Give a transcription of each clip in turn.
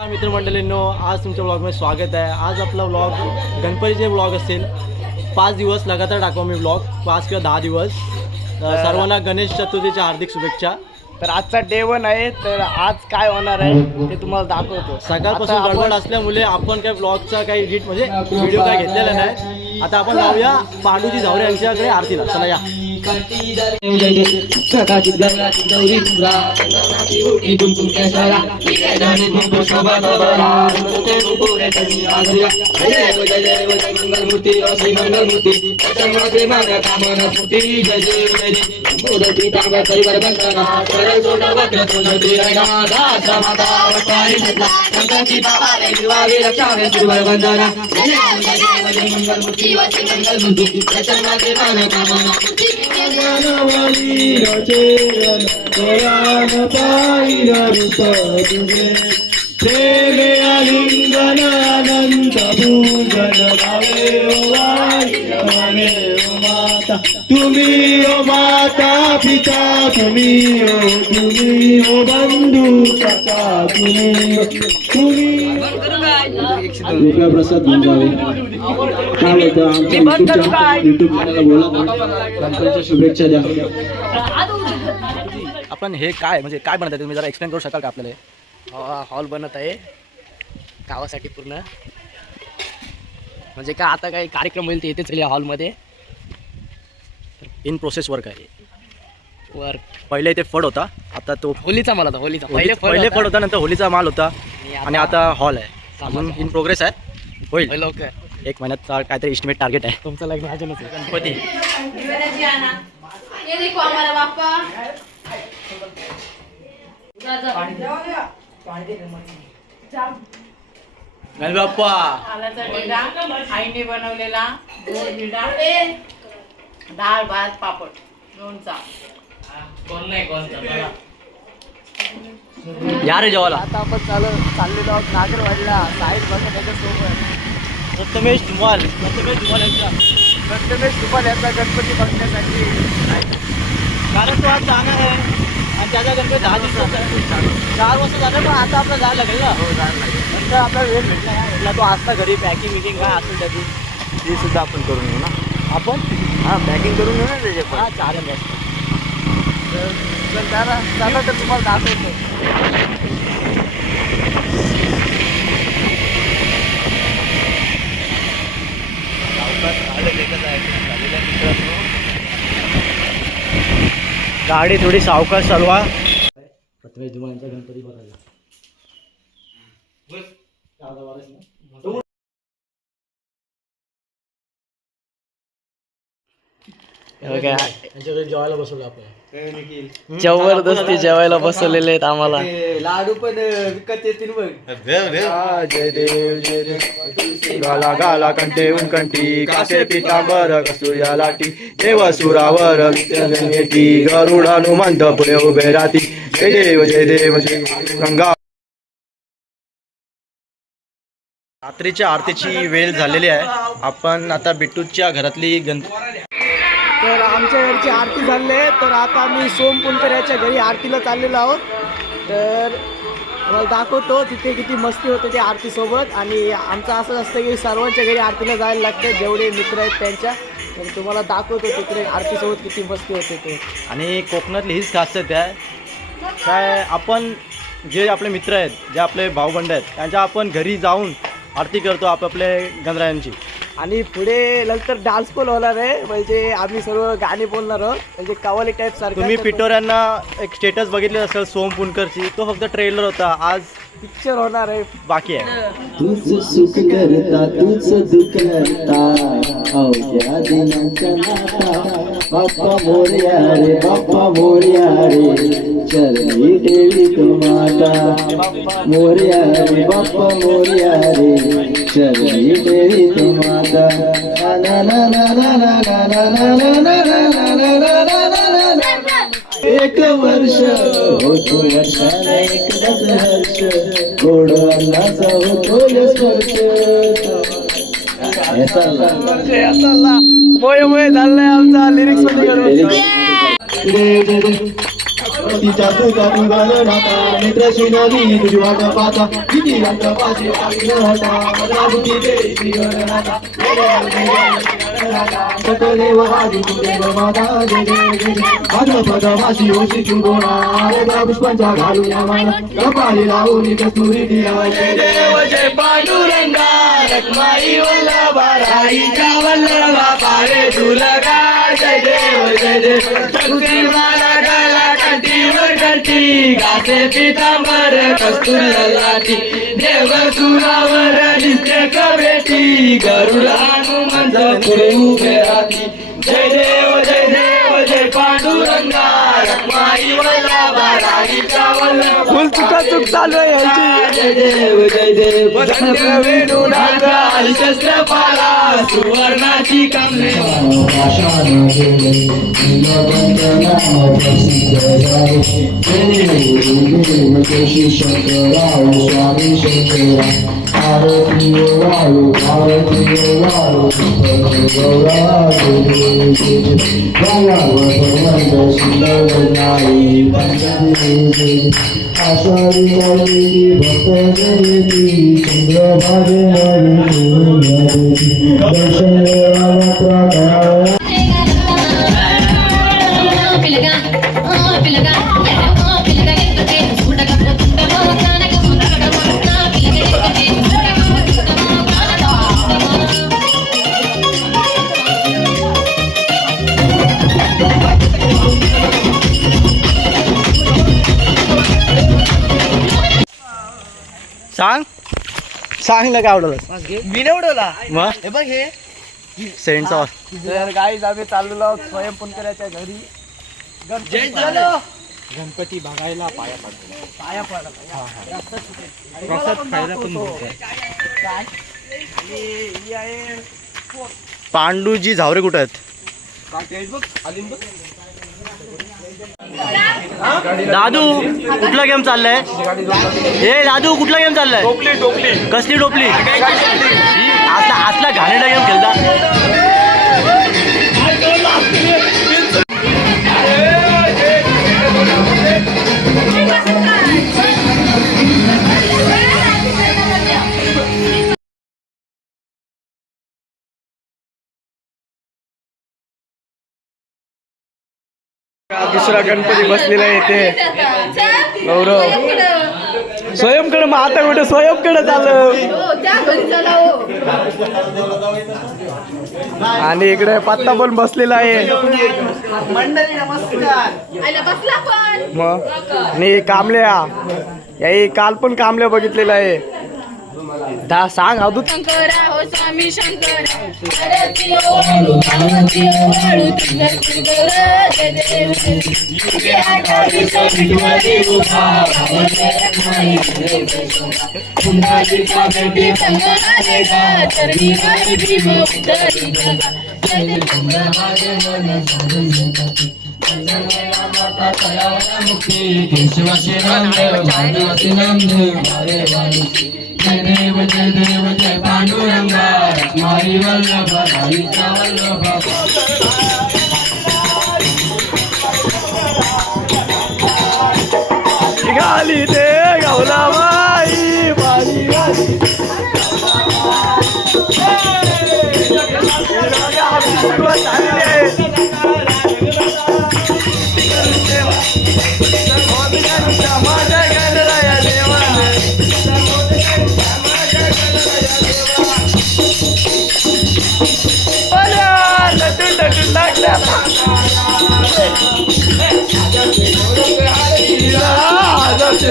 मित्रमंडळींनो, आज तुमच्या ब्लॉगमध्ये स्वागत आहे. आज आपला ब्लॉग गणपतीचे ब्लॉग असेल. 5 दिवस लगातार टाकू मी ब्लॉग, 5 किंवा 10 दिवस. सर्वांना गणेश चतुर्थीच्या हार्दिक शुभेच्छा. तर आजचा डे 1 आहे. तर आज काय होणार आहे ते तुम्हाला दाखवतो. सकाळपासून गडबड असल्यामुळे आपण काही ब्लॉगचा काही एडिट म्हणजे व्हिडिओ काय घेतलेला नाही. आता आपण जाऊया पांडुजी झावरे यांच्याकडे आरतीला. चला या. लिंगन अनंत पूजन भावे ओ माता, तुम्ही ओ माता पिता, तुम्ही ओ बंधू सखा, तुम्ही प्रसाद घेऊन जावे. काय होतं आमच्या युट्यूब चॅनलला बोला, गणपतीच्या शुभेच्छा द्या. आपण हे काय म्हणजे काय बनत आहे तुम्ही जरा एक्सप्लेन करू शकाल का आपल्याला? हॉल बनत आहे गावासाठी पूर्ण. म्हणजे का आता काही कार्यक्रम होईल ते येतेच या हॉलमध्ये. इन प्रोसेस वर्क आहे. वर्क पहिले इथे फड होता, आता तो होलीचा माल होता. पहिले फड होता, नंतर होलीचा माल होता आणि आता हॉल आहे. अजून इन प्रोग्रेस आहे, होईल लवकर. 1 महिन्यात काहीतरी एस्टिमेट टार्गेट आहे. तुमचं लग्न अजूनच आहे. गणपती गणपती बाप्पा आईने बनवलेला गोड विडा, डाळ भात पापड लोणचा. या रे जेवायला. आता आपण चाललेलो आहोत नागरवाडीला. साईड बघा त्याच्यासोबत प्रथमेश धुमाल यांचा गणपती गणपती बघण्यासाठी. कारण तो आज जाणार आहे आणि त्याचा गणपती 10 दिवसाचा आहे. 4 वाजता जाणार, पण आता आपल्याला जायला लागेल ना. नंतर आपल्याला वेळ भेटला म्हटला तो असता घरी पॅकिंग विकिंग काय असेल त्याची ती सुद्धा आपण करून येऊ ना. आपण पॅकिंग करून येऊ ना त्याचे. चालेल. चला तर तुम्हाला दाखवतो. गाडी थोडी सावकाश चालवा. प्रथमेश धुमाल यांचा गणपती बघायला. त्यांच्याकडे जेवायला बसवलं आपल्याला. जबरदस्ती जेवायला बसवलेले आहेत आम्हाला. लाडू पण विकत येतील बघ. जय देव जय देव. गाला गाला कंठे उनकंठी, कासे पितांबर कसूया लाटी, देव सुरावर विद्यागणेती, गरुड हनुमंत पुढे उभे राहती. जय देव जय देव जय गंगा. रात्रीच्या आरतीची वेळ झालेली आहे. आपण आता बिट्टूच्या घरातली तर आमच्या घरची आरती झाली आहे. तर आता आम्ही सोमपुणकर याच्या घरी आरतीला चाललेलो आहोत. तर मला दाखवतो तिथे किती मस्ती होते त्या आरतीसोबत. आणि आमचं असं असतं की सर्वांच्या घरी आरतीला जायला लागतं, जेवढे मित्र आहेत त्यांच्या. तर तुम्हाला दाखवतो तिकडे आरतीसोबत किती मस्ती होते ते. आणि कोकणातली हीच खासियत आहे काय, आपण जे आपले मित्र आहेत, जे आपले भाऊबंड आहेत, त्यांच्या आपण घरी जाऊन आरती करतो आपापल्या गणरायांची. आणि पुढे नंतर डान्स पण होणार आहे. म्हणजे आम्ही सर्व गाणी बोलणार आहोत, म्हणजे कव्वाली टाईप सारखं. तुम्ही पिटोऱ्यांना एक स्टेटस बघितले असेल सोम पुणकरची, तो फक्त ट्रेलर होता. आज पिक्चर होणार आहे, बाकी आहे. तुझ सुख करता तुझ दुःख करता, अवघ्या दिनांचा नाता. बाप्पा मोरया रे, बाप्पा मोरया रे, चरणी ठेवी तो माता. मोरया रे, बाप्पा मोरया रे, चरणी ठेवी तो माता. ना ना ना ना ना ना ना ना ना ना ना ना ना. एक वर्ष होतो वर्षाला एकदाच हर्ष, गोड अन्नाचा होतो स्पर्श. मोये झालंय आमचा लिरिक्स मध्ये. तिच्या तुझ्या गाणं नाता, मित्राची नवी तुझी वाट पाहता. किती अंतपाशी होता राजुती देवी गणनाथा सकदेव आदि देव माता जय जय जय भाद्रपद मासी ओशी चुंगोरा रे पुष्पांच्या घालूया माला कपाळी लावून कस्तुरी दिया जय देव जय पांडुरंगा रखमाई वल्लभा राईच्या वल्लभा पारे तुला गाय जय देव जय देव तुझीवाला गाला कंठीवर कंठी गाते पितांबर कस्तुरी लाटी देव सुरावर दिसते कवेटी गरुड हनुमंत पुढे उभे राहती जय देव जय पांडुरंगा रखमाई वल्लभा राईच्या वल्लभा फुल चुक चालू आहे यांची. जय देव वेणू नागा शस्त्रपाला सुवर्णाची कमले स्वामी शंकरा भारतीय वाळू आषाढी भक्त जयती चंद्रभागे दर्शन सांग ना काय आवडलं मी नाही उडवला मग हे बघ हे सेंटचा तर गाईज आम्ही चाललेलो आहोत स्वयंपूनकराच्या घरी गणपती बघायला पाया पडला प्रसाद खायला पण काय ही आहे पांडूजी झावरे कुठे आहेत दादू कुठला गेम चाललाय ए दादू कुठला गेम चाललाय टोपली कसली टोपली असला घाणेरडा गेम खेळता दुसरा गणपती बसलेला येते गौरव स्वयंकडे मग आता कुठे स्वयंकडे चाललं आणि इकडे पत्ता पण बसलेला आहे मग आणि कामल्या याही काल पण कामल्या बघितलेला आहे सांग अवधूत शंकरा हो स्वामी शंकरा आरती ओवाळू आरती ओवाळू तुझ्या कुलगुरू जय देव जय आकाशीच्या विठ्ठली उभा रखमाई कुंडालीचा बेटी संगमा देगा चरणी वारी भीम उद्धरी जगा जय देव कुंडामागे मन साधून जगती माता तयावना मुक्ती केशवाशी नामदेव माधवाशी नामदेव हरे वाणी जय देव जय पांडुरंगा रखमाई वल्लभा राईच्या वल्लभा गाली ते गावला माई बाई गाली सुरुवात झालेली आहे माझ्या गणराया देवाने लटून लागल्या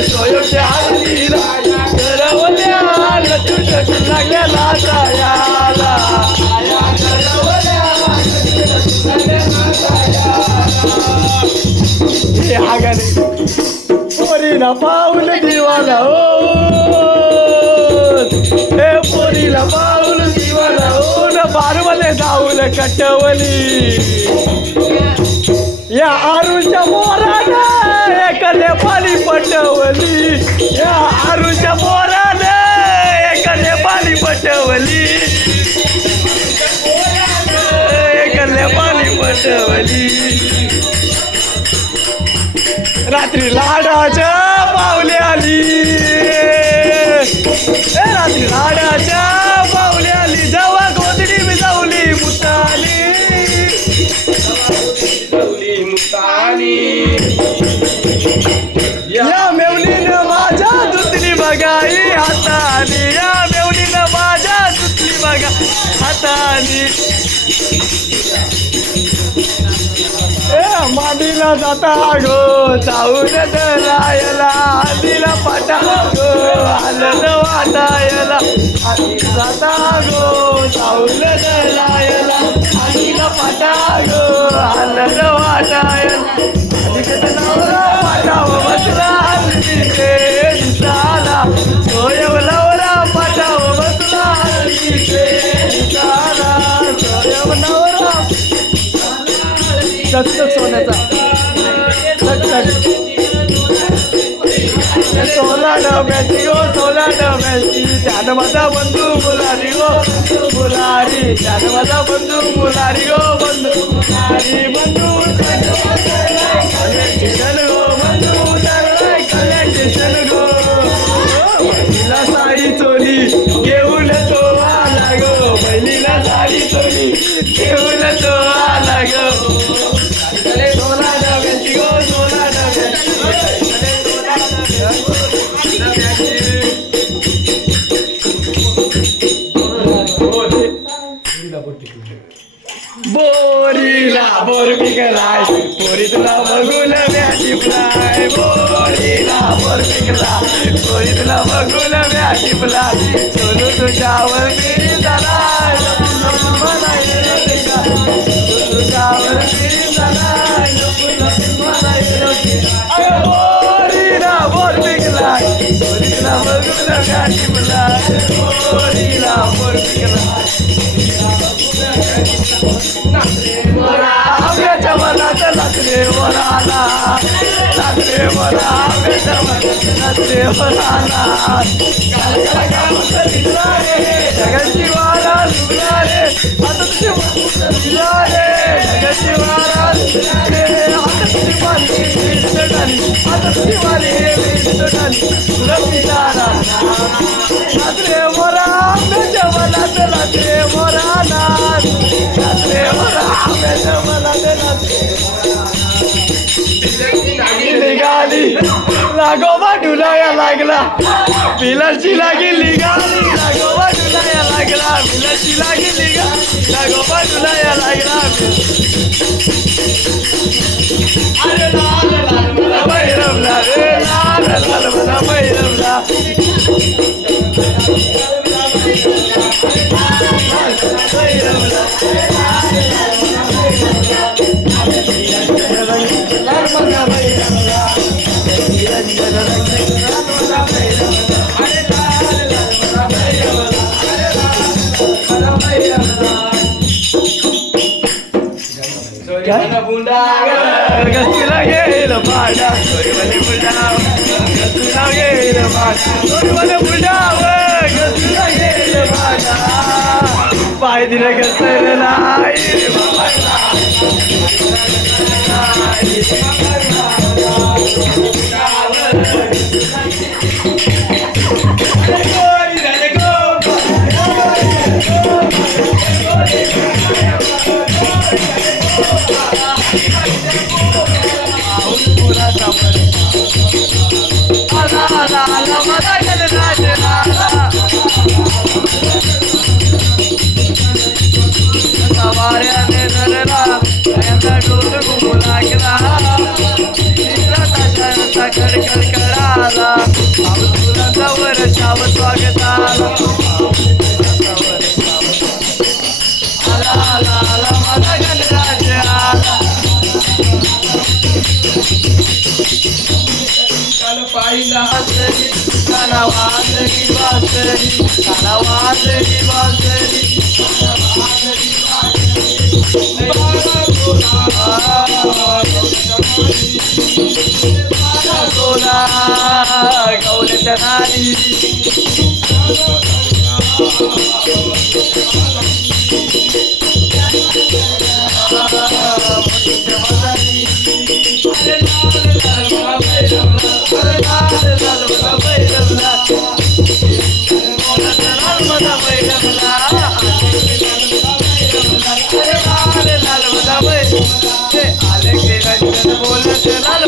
स्वयंच्या हल्लीला करवल्या लटून लागल्या लाटायाला हे हा गाणे पोरीला पाऊल दिवाला हो हे पोरीला पाऊल दिवाला हो न बारवले जाऊन कटवली या आरूच्या मोराने एक नेपाली पटवली या आरूच्या मोराने एक नेपाली पटवली एक नेपाली पटवली रात्री लाडाच्या पावले आली हाताने या मेवणीनं माझ्या सुटली बघा हाताने मांडीला जाता गो जाऊन दरायला आधीला पाटा गो आनंद वाटायला जाता गो जाऊन दरायला आधीला पाटा गो आनंद वाटायला नवरा पाटाव बसला हल्लीचे दिसाला सोयवला पाटाव बसला हल्लीचे दिसाला सोयव नवरा चकचक सोन्याचा चकचक सोला डब्याची हो सोला डब्याची त्यान माझा बंधू मुलारी हो मुलारी त्यान माझा बंधू मुलारी हो बंधू मुलारी बंधू कलेक्शन गो बंधू कलेक्शन गो पहिलीला साडी चोली घेऊन तो आला गो पहिलीला साडी चोली घेऊन तो आला गो सोला डब्याची गो सोला डब्याची बोरीला बोर पिकलाय बोरी तुला बघून व्याची फुलाय बोरीला बोर पिकलाय बोरी तुला बघून व्याची फुलाय सोनू तुझ्यावर मिरी झालाय मला तुझ्यावर मिरी झालाय बोरीला बोर पिकलाय बोरी तुला बघून व्याची फुलाय बोरीला बोर पिकलाय आंब्याच्या मनात लागले वराला लागले मला आंब्याच्या मनात लागले वराला जगाची वारा सुगला रे आता तुझे दिला रे जगाची वारा सुगला रे आता तुझी वारी आता तुझी वारी तुला पितारा लागले मोरा आंब्याच्या मनात लागले मोराला लागले मोरा आंब्याच्या मनात निघाली लागोबा डुलाया लागला पिलाची लागली गाली लागोबा डुलाया लागला पिलाची लागली गाली लागोबा डुलाया लागला अरे लाल लाल मला बैरवला रे लाल लाल मला बैरवला गस्तीला गेलं पाडा सोयवाले बुलडाव गस्तीला गेलं पाडा सोयवाले बुलडाव गस्तीला गेलं पाडा पाय दिलं गस्तर नाही वाऱ्याने धरला डोल घुमू लागला कडकडाला तुला वर्षाव स्वागताला आला आला माझा गणराज आला काल पाहिला काला वाजली वाजली काला वाजली वाजली गौऱ्याच्या नारी बोलत लाल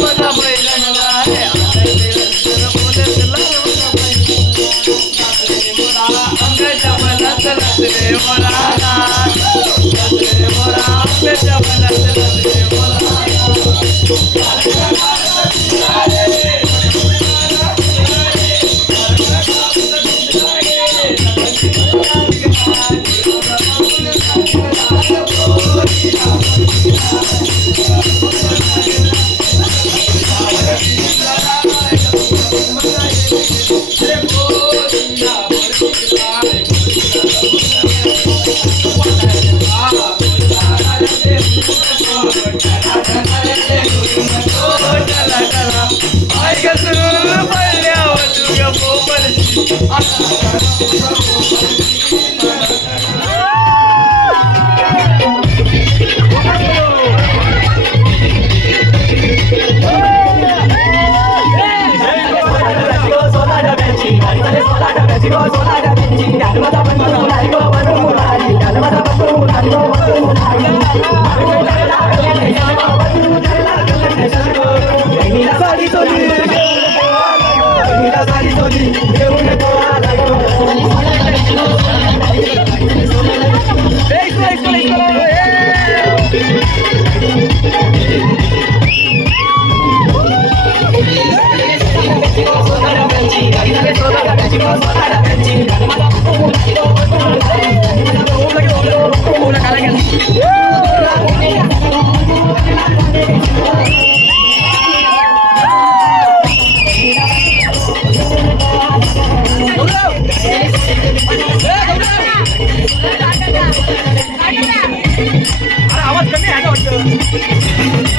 आवाज कमी आहे वाटतं.